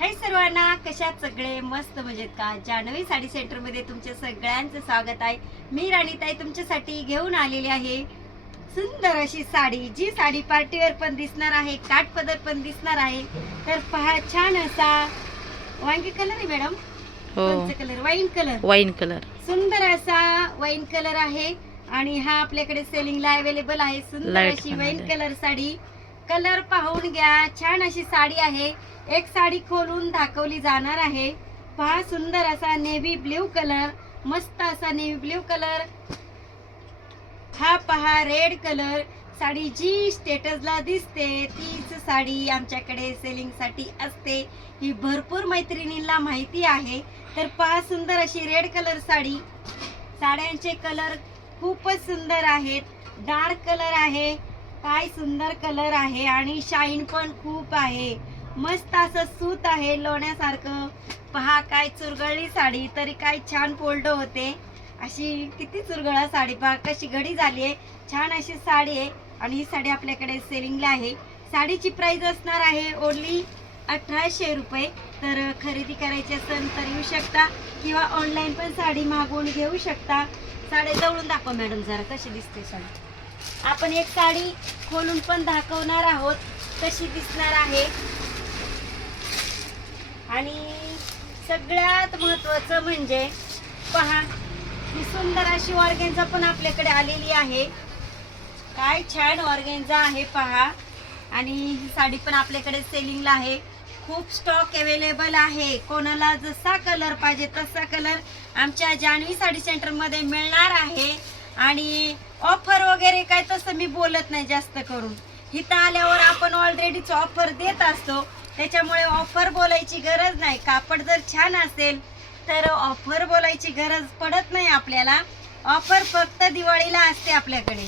हाय सर्वांना कशात सगळे? मस्त मजेत का? जान्हवी साडी सेंटरमध्ये तुमच्या सगळ्यांचं स्वागत आहे. मी राणीताई तुमच्यासाठी घेऊन आलेली आहे. सुंदर अशी साडी जी साडी पार्टीवेअर पण दिसणार आहे काठपदर पण दिसणार आहे. तर पहा छान असा वांगी कलर आहे madam. Colour wine colour wine colour सुंदर असा वाईन कलर आहे. आणि हा आपल्याकडे सेलिंगला अवेलेबल आहे. सुंदर अशी वाईन. कलर साडी. कलर पाहून घ्या. छान अशी साडी आहे. एक साडी खोलून दाखवली जाणार आहे. पहा सुंदर असा नेव्ही ब्ल्यू कलर मस्त असा नेव्ही ब्ल्यू कलर हा पहा रेड कलर साडी जी स्टेटसला दिसते तीच साडी आमच्याकडे सेलिंगसाठी असते. ही भरपूर मैत्रिणींना माहिती आहे. तर पहा सुंदर अशी रेड कलर साडी. साड्यांचे कलर खूपच सुंदर आहेत. डार्क कलर आहे. काय सुंदर कलर आहे आणि शाईन पण खूप आहे. मस्त असं सूत आहे लोण्यासारखं. पहा काय चुरगळली साडी तरी काय छान फोल्ड होते. अशी किती चुरगळा साडी पहा कशी घडी झाली आहे. छान अशी साडी आहे. आणि ही साडी आपल्याकडे सेलिंगला आहे. साडीची प्राईज असणार आहे ओनली अठराशे रुपये. तर खरेदी करायची असेल तर येऊ शकता. किंवा ऑनलाईन पण साडी मागवून घेऊ शकता. साडी जवळून दाखवा मॅडम जरा कशी दिसते साडी. आपण एक साडी खोलून पण दाखवणार आहोत. कशी दिसणार आहे. आणि सगळ्यात महत्वाचं म्हणजे पहा ही सुंदर अशी ऑर्गेन्झा पण आपल्याकडे आलेली आहे. काय छान ऑर्गेन्झा आहे पहा. आणि ही साडी पण आपल्याकडे सेलिंगला आहे. खूप स्टॉक अवेलेबल आहे. कोणाला जसा कलर पाहिजे तसा कलर आमच्या जान्हवी साडी सेंटरमध्ये मिळणार आहे. आणि ऑफर वगैरे काय तसं मी बोलत नाही जास्त करून. इथं आल्यावर आपण ऑलरेडीच ऑफर देत असतो. त्याच्यामुळे ऑफर बोलायची गरज नाही. कापड जर छान असेल तर ऑफर बोलायची गरज पडत नाही आपल्याला. ऑफर फक्त दिवाळीला असते आपल्याकडे.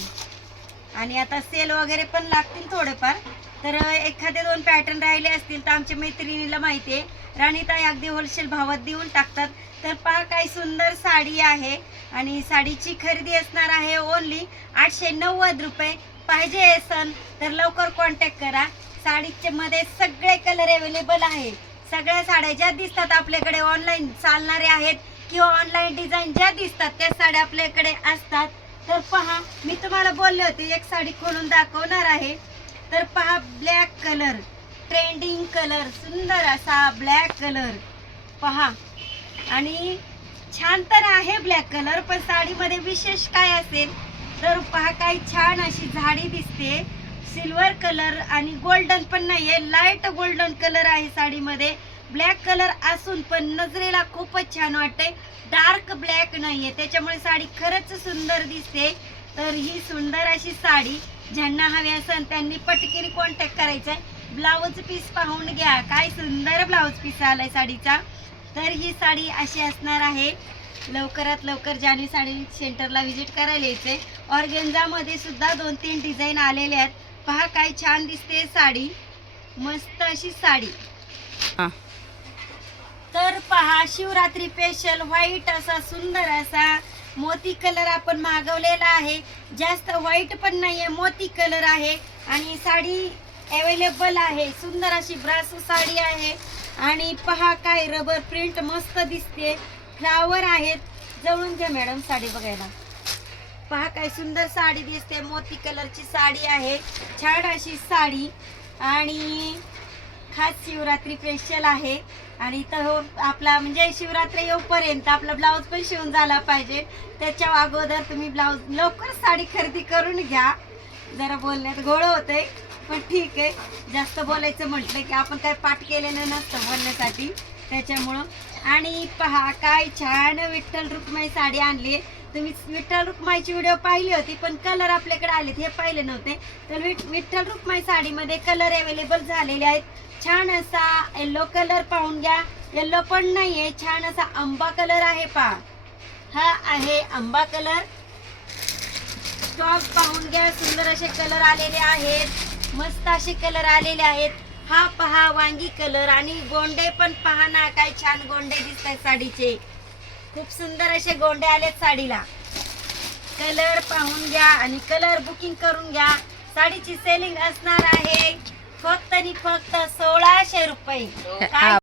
आणि आता सेल वगैरे पण लागतील थोडेफार. तर एखादे दोन पॅटर्न राहिले असतील तर आमच्या मैत्रिणीला माहिती आहे. राणीताई अगदी होलसेल भावात देऊन टाकतात. तर पहा काय सुंदर साडी आहे. आणि साडीची खरेदी असणार आहे ओनली आठशे नव्वद रुपये. पाहिजे असन तर लवकर कॉन्टॅक्ट करा. साडीच्या मध्ये सगळे कलर अवेलेबल आहे सगळ्या साड्या ज्या दिसतात आपल्याकडे ऑनलाईन चालणारे आहेत किंवा ऑनलाईन डिझाईन ज्या दिसतात त्या साड्या आपल्याकडे असतात. तर पहा मी तुम्हाला बोलले होते एक साडी खोलून दाखवणार आहे. तर पहा ब्लॅक कलर ट्रेंडिंग कलर सुंदर असा ब्लॅक कलर पहा. आणि छान तर आहे ब्लॅक कलर पण साडीमध्ये विशेष काय असेल? तर पहा काही छान अशी झाडी दिसते. सिल्वर कलर आणि गोल्डन पण नाहीये. लाइट गोल्डन कलर आहे साडीमध्ये. ब्लॅक कलर असून पण नजरेला खूपच छान वाटते डार्क ब्लॅक नाहीये. त्याच्यामुळे साडी खरंच सुंदर दिसते. तर ही सुंदर अशी साडी ज्यांना हवी असेल त्यांनी पटकीने कॉन्टॅक्ट करायचा ब्लाऊज पीस पाहून घ्या. काय सुंदर ब्लाऊज पीस आलाय साडीचा. तर ही साडी अशी असणार आहे. लवकरात लवकर जान्हवी साडी सेंटरला व्हिजिट करायला यायचे ऑर्गेन्झामध्ये सुद्धा दोन तीन डिझाईन आलेले आहेत. पहा काय छान दिसते साडी. मस्त अशी साडी. हा. तर पहा शिवरात्री स्पेशल व्हाईट असा सुंदर असा मोती कलर आपण मागवलेला आहे. जास्त व्हाईट पण नाहीये मोती कलर आहे. आणि साडी अवेलेबल आहे. सुंदर अशी ब्रास साडी आहे. आणि पहा काय रबर प्रिंट मस्त दिसते. फ्लावर आहेत. जवळून घ्या मॅडम साडी बघायला. पहा काय सुंदर साडी दिसते. मोती कलरची साडी आहे. छान अशी साडी. आणि खास शिवरात्री स्पेशल आहे. आणि तर हो आपला म्हणजे शिवरात्री येऊपर्यंत आपला ब्लाऊज पण शिवून झाला पाहिजे. त्याच्या अगोदर तुम्ही ब्लाऊज लवकर साडी खरेदी करून घ्या. जरा बोलण्यात घोळ होते पण ठीक आहे. जास्त बोलायचं म्हटलं की आपण काय पाठ केलेलं नसतं बोलण्यासाठी. त्याच्यामुळं. आणि पहा काय छान विठ्ठल रुक्माई साडी आणली तुम्ही विठ्ठल रुक्माईची व्हिडिओ पाहिली होती पण कलर आपल्याकडे आलेत हे पाहिले नव्हते. तर विठ्ठल रुक्माई साडीमध्ये कलर अवेलेबल झालेले आहेत. छान असा येल्लो कलर पाहून घ्या. येल्लो पण नाहीये छान असा आंबा कलर आहे पहा हा आहे आंबा कलर स्टॉक पाहून घ्या सुंदर असे कलर आलेले आहेत. मस्त असे कलर आलेले आहेत. हा पहा वांगी कलर आणि गोंडे पण पहा ना काय छान गोंडे दिसत आहेत साडीचे. खूप सुंदर असे गोंडे आलेत साडीला. कलर पाहून घ्या आणि कलर बुकिंग करून घ्या. साडीची सेलिंग असणार आहे. फक्त आणि फक्त सोळाशे रुपये.